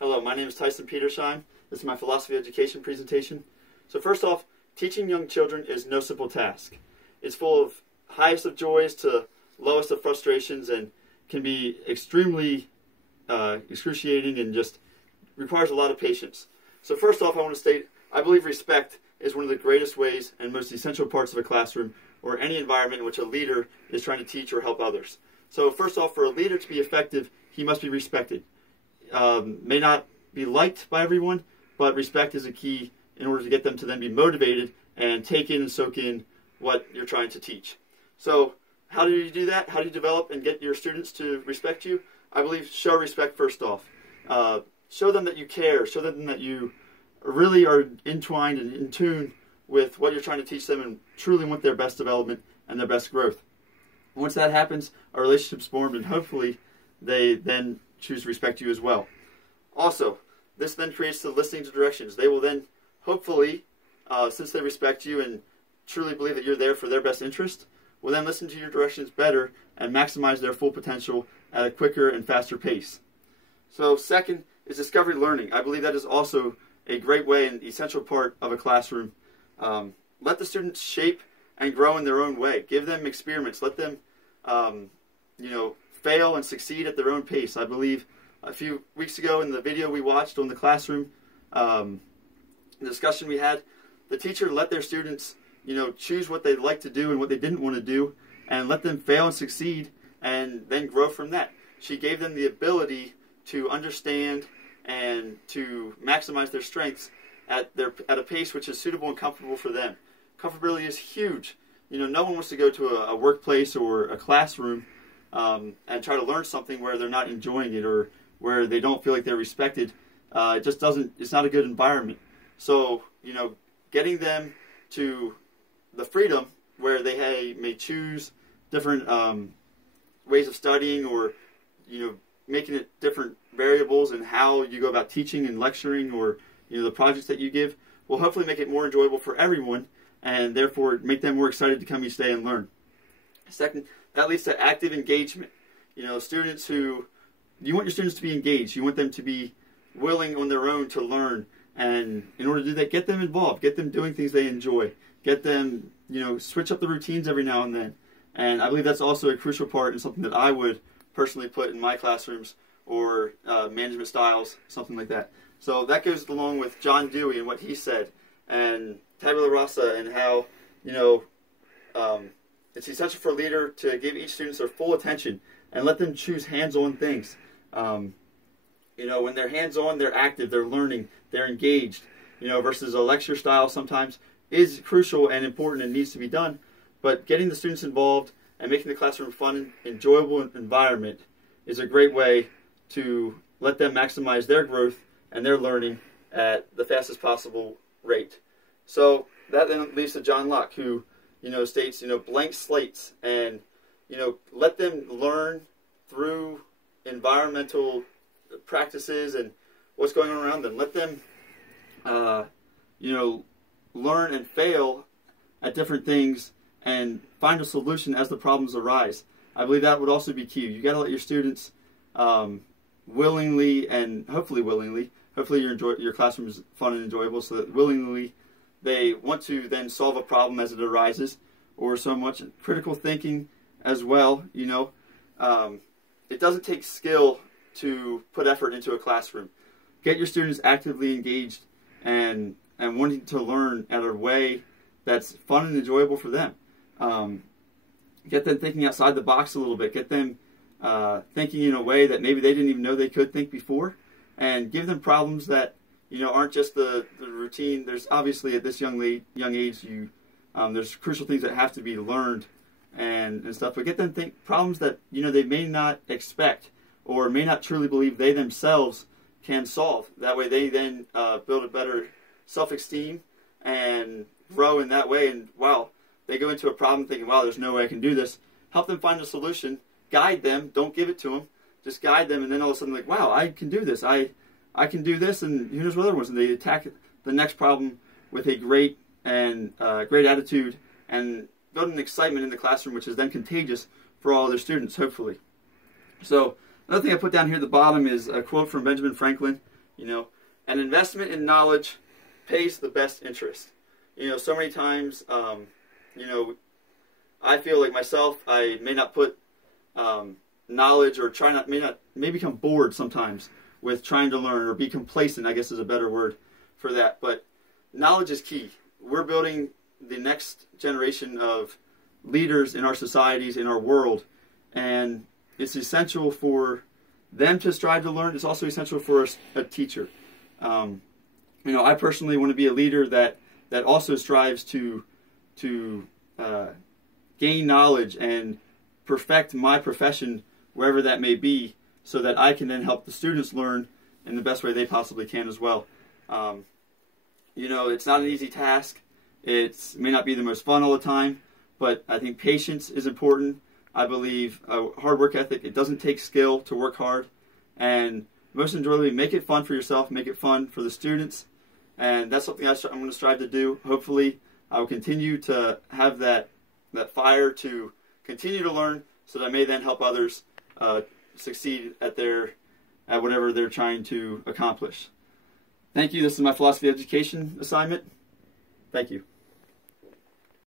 Hello, my name is Tyson Petersheim. This is my philosophy education presentation. So first off, teaching young children is no simple task. It's full of highest of joys to lowest of frustrations and can be extremely excruciating and just requires a lot of patience. So first off, I want to state, I believe respect is one of the greatest ways and most essential parts of a classroom or any environment in which a leader is trying to teach or help others. So first off, for a leader to be effective, he must be respected. May not be liked by everyone, but respect is a key in order to get them to then be motivated and take in and soak in what you're trying to teach. So how do you do that? How do you develop and get your students to respect you? I believe show respect first off. Show them that you care. Show them that you really are entwined and in tune with what you're trying to teach them and truly want their best development and their best growth. Once that happens, a relationship's formed and hopefully they then choose to respect you as well. Also, this then creates the listening to directions. They will then hopefully, since they respect you and truly believe that you're there for their best interest, will then listen to your directions better and maximize their full potential at a quicker and faster pace. So second is discovery learning. I believe that is also a great way and essential part of a classroom. Let the students shape and grow in their own way. Give them experiments. Let them, fail and succeed at their own pace. I believe a few weeks ago in the video we watched on the classroom, the discussion we had, the teacher let their students, choose what they'd like to do and what they didn't want to do, and let them fail and succeed, and then grow from that. She gave them the ability to understand and to maximize their strengths at a pace which is suitable and comfortable for them. Comfortability is huge. No one wants to go to a workplace or a classroom and try to learn something where they're not enjoying it or where they don't feel like they're respected. It's not a good environment. So, getting them to the freedom where they may choose different ways of studying or, making it different variables in how you go about teaching and lecturing or, the projects that you give will hopefully make it more enjoyable for everyone and therefore make them more excited to come each day and learn. Second, that leads to active engagement. You want your students to be engaged. You want them to be willing on their own to learn. And in order to do that, get them involved. Get them doing things they enjoy. Get them, switch up the routines every now and then. And I believe that's also a crucial part and something that I would personally put in my classrooms or management styles, something like that. So that goes along with John Dewey and what he said and tabula rasa and how, it's essential for a leader to give each student their full attention and let them choose hands-on things. When they're hands-on, they're active, they're learning, they're engaged, versus a lecture style sometimes is crucial and important and needs to be done. But getting the students involved and making the classroom a fun, enjoyable environment is a great way to let them maximize their growth and their learning at the fastest possible rate. So that then leads to John Locke, who states, blank slates and, let them learn through environmental practices and what's going on around them. Let them, learn and fail at different things and find a solution as the problems arise. I believe that would also be key. You got to let your students willingly and hopefully your classroom is fun and enjoyable, so that willingly they want to then solve a problem as it arises, or so much critical thinking as well. It doesn't take skill to put effort into a classroom. Get your students actively engaged and wanting to learn at a way that's fun and enjoyable for them. Get them thinking outside the box a little bit. Get them thinking in a way that maybe they didn't even know they could think before, and give them problems that aren't just the routine. There's obviously at this young age there's crucial things that have to be learned and stuff, but get them think problems that they may not expect or may not truly believe they themselves can solve. That way they then build a better self-esteem and grow in that way, and wow, they go into a problem thinking, wow, there's no way I can do this. Help them find a solution, guide them, don't give it to them, just guide them, and then all of a sudden, like, wow, I can do this, I can do this, and who knows what other ones, and they attack the next problem with a great attitude and build an excitement in the classroom, which is then contagious for all their students, hopefully. So another thing I put down here at the bottom is a quote from Benjamin Franklin, You know, an investment in knowledge pays the best interest. You know, so many times, you know, I feel like myself, I may not put knowledge, or may become bored sometimes with trying to learn, or be complacent, I guess is a better word for that. But knowledge is key. We're building the next generation of leaders in our societies, in our world, and it's essential for them to strive to learn. It's also essential for a teacher. You know, I personally want to be a leader that also strives to gain knowledge and perfect my profession wherever that may be, so that I can then help the students learn in the best way they possibly can as well. You know, it's not an easy task. It may not be the most fun all the time, but I think patience is important. I believe hard work ethic. It doesn't take skill to work hard, and most enjoyably, make it fun for yourself, make it fun for the students, and that's something I'm going to strive to do. Hopefully, I will continue to have that fire to continue to learn, so that I may then help others succeed at whatever they're trying to accomplish. Thank you. This is my philosophy education assignment. Thank you.